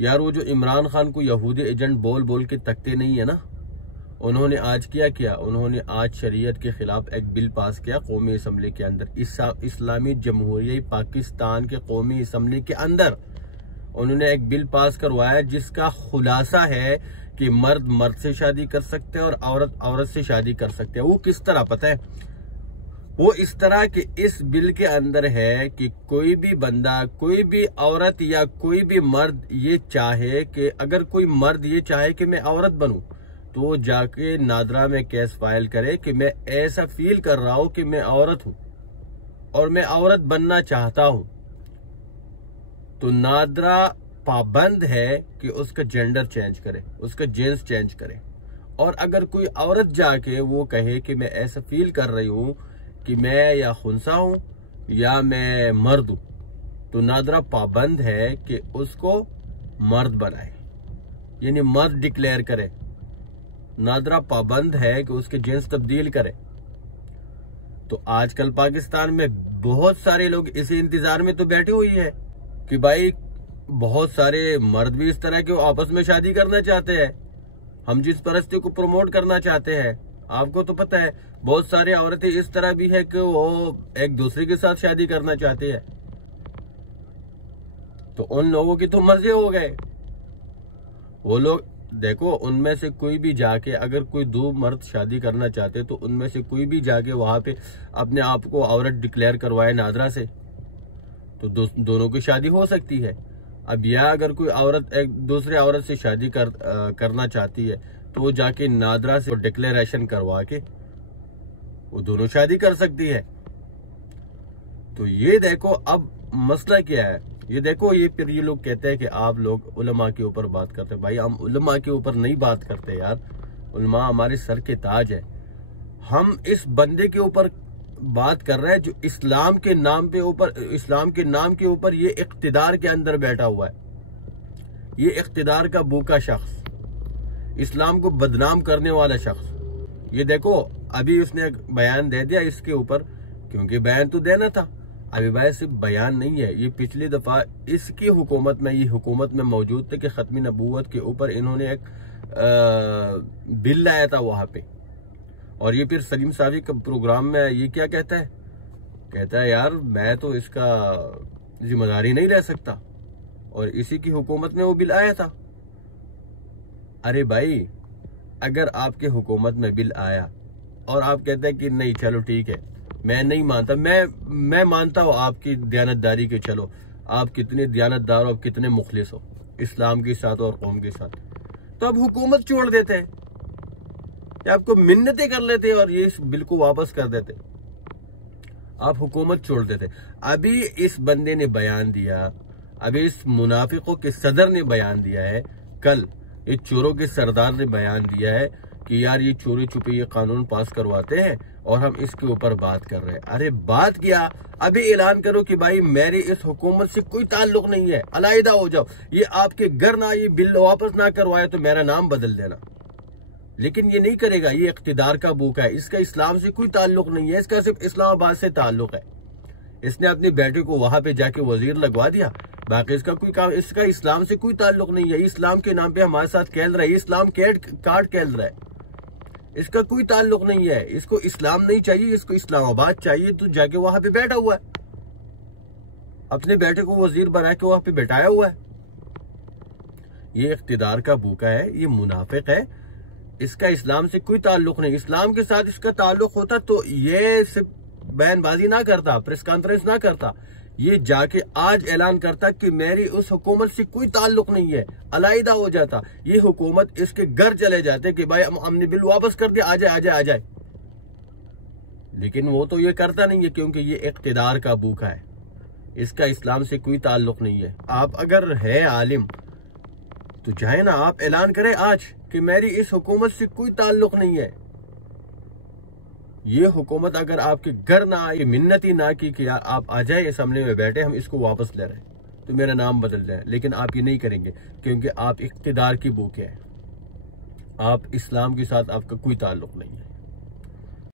यार वो जो इमरान खान को यहूदी एजेंट बोल बोल के तकते नहीं है ना, उन्होंने आज किया, उन्होंने आज शरीयत के खिलाफ एक बिल पास किया कौमी असम्बली के अंदर। इस्लामी जमहूरिया पाकिस्तान के कौमी असम्बली के अंदर उन्होंने एक बिल पास करवाया जिसका खुलासा है कि मर्द मर्द से शादी कर सकते हैं और औरत औरत से शादी कर सकते हैं। वो किस तरह पता है? वो इस तरह कि इस बिल के अंदर है कि कोई भी बंदा, कोई भी औरत या कोई भी मर्द ये चाहे कि अगर कोई मर्द ये चाहे कि मैं औरत बनूं, तो वो जाके नादरा में केस फाइल करे कि मैं ऐसा फील कर रहा हूं कि मैं औरत हूं और मैं औरत बनना चाहता हूं, तो नादरा पाबंद है कि उसका जेंडर चेंज करे, उसका जेंस चेंज करे। और अगर कोई औरत जाके वो कहे कि मैं ऐसा फील कर रही हूं कि मैं या खुंसा हूं या मैं मर्द हूं, तो नादरा पाबंद है कि उसको मर्द बनाए, यानी मर्द डिक्लेयर करे। नादरा पाबंद है कि उसके जेंस तब्दील करे। तो आजकल पाकिस्तान में बहुत सारे लोग इसी इंतजार में तो बैठे हुई है कि भाई बहुत सारे मर्द भी इस तरह के आपस में शादी करना चाहते हैं, हम जिस परस्ती को प्रमोट करना चाहते हैं। आपको तो पता है बहुत सारी औरतें इस तरह भी है कि वो एक दूसरे के साथ शादी करना चाहती है। तो उन लोगों की तो मजे हो गए। वो लोग देखो, उनमें से कोई भी जाके, अगर कोई दो मर्द शादी करना चाहते तो उनमें से कोई भी जाके वहां पे अपने आप को औरत डिक्लेयर करवाए नादरा से, तो दोनों की शादी हो सकती है। अब या अगर कोई औरत एक दूसरे औरत से शादी करना चाहती है तो वो जाके नादरा से डिक्लेरेशन करवा के वो दोनों शादी कर सकती है। तो ये देखो अब मसला क्या है। ये देखो, ये फिर ये लोग कहते हैं कि आप लोग उलमा के ऊपर बात करते हैं। भाई हम उलमा के ऊपर नहीं बात करते यार, उलमा हमारे सर के ताज है। हम इस बंदे के ऊपर बात कर रहे हैं जो इस्लाम के नाम के ऊपर ये इख्तिदार के अंदर बैठा हुआ है, ये इख्तिदार का भूखा शख्स, इस्लाम को बदनाम करने वाला शख्स। ये देखो अभी उसने एक बयान दे दिया इसके ऊपर, क्योंकि बयान तो देना था। अभी भाई सिर्फ बयान नहीं है, ये पिछली दफा इसकी हुकूमत में, ये हुकूमत में मौजूद थे कि खत्मी नबूवत के ऊपर इन्होंने एक बिल लाया था वहां पे। और ये फिर सलीम सावी का प्रोग्राम में ये क्या कहता है यार मैं तो इसका जिम्मेदारी नहीं ले सकता, और इसी की हुकूमत में वो बिल आया था। अरे भाई, अगर आपके हुकूमत में बिल आया और आप कहते हैं कि नहीं चलो ठीक है, मैं नहीं मानता, मैं मानता हूं आपकी दयानतदारी के, चलो आप कितने दयानतदार हो, आप कितने मुखलिस हो इस्लाम के साथ और कौम के साथ, तो अब हुकूमत छोड़ देते हैं या आपको मिन्नतें कर लेते और ये इस बिल को वापस कर देते, आप हुकूमत छोड़ देते। अभी इस बंदे ने बयान दिया, अभी इस मुनाफिकों के सदर ने बयान दिया है, कल ये चोरों के सरदार ने बयान दिया है कि यार ये चोरी छुपे ये कानून पास करवाते हैं और हम इसके ऊपर बात कर रहे हैं। अरे बात किया, अभी ऐलान करो कि भाई मेरी इस हुकूमत से कोई ताल्लुक नहीं है, अलहदा हो जाओ, ये आपके घर ना ये बिल वापस ना करवाए तो मेरा नाम बदल देना। लेकिन ये नहीं करेगा, ये इख्तिदार का भूखा है, इसका इस्लाम से कोई ताल्लुक नहीं है, इसका सिर्फ इस्लामाबाद से ताल्लुक है। इसने अपने बेटे को वहां पे जाके वजीर लगवा दिया, बाकी इसका कोई काम, इसका इस्लाम से कोई ताल्लुक नहीं है। इस्लाम के नाम पे हमारे साथ खेल रहा है, इस्लाम कार्ड खेल रहा है, इसका कोई ताल्लुक नहीं है। इसको इस्लाम नहीं चाहिए, इसको इस्लामाबाद चाहिए, तो जाके वहां पे बैठा हुआ है, अपने बेटे को वजीर बना के वहां पे बैठाया हुआ है। ये इख्तिदार का भूखा है, ये मुनाफिक है, इसका इस्लाम से कोई ताल्लुक नहीं। इस्लाम के साथ इसका ताल्लुक होता तो ये सिर्फ बयानबाजी ना करता, प्रेस कॉन्फ्रेंस ना करता, ये जाके आज ऐलान करता कि मेरी उस हुकूमत से कोई ताल्लुक नहीं है, अलहदा हो जाता। ये हुकूमत इसके घर चले जाते कि भाई हमने बिल वापस कर दिया, आ जाए। लेकिन वो तो ये करता नहीं है, क्योंकि ये इख्तिदार का भूखा है, इसका इस्लाम से कोई ताल्लुक नहीं है। आप अगर है आलिम तो जाए ना, आप ऐलान करें आज कि मेरी इस हुकूमत से कोई ताल्लुक नहीं है। ये हुकूमत अगर आपके घर ना आई, मिन्नत ही ना की कि आप आ जाए असम्बली में बैठे, हम इसको वापस ले रहे हैं, तो मेरा नाम बदल जाए, लेकिन आप ये नहीं करेंगे क्योंकि आप इख्तिदार की भूखे हैं, आप इस्लाम के साथ आपका कोई ताल्लुक नहीं है।